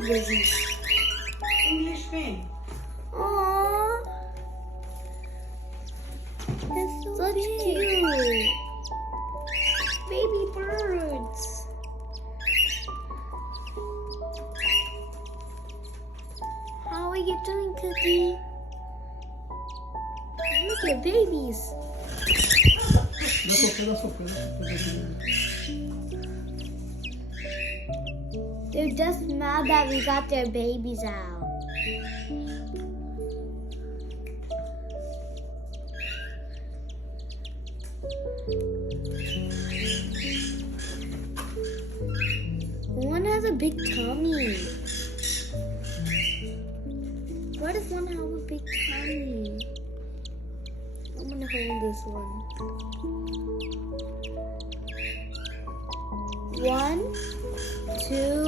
two babies. English fan. Aww. That's so such cute. Baby birds. How are you doing, Cookie? Look at babies. They're just mad that we got their babies out. One has a big tummy. Why does one have a big tummy? I'm gonna hold this one. One, two.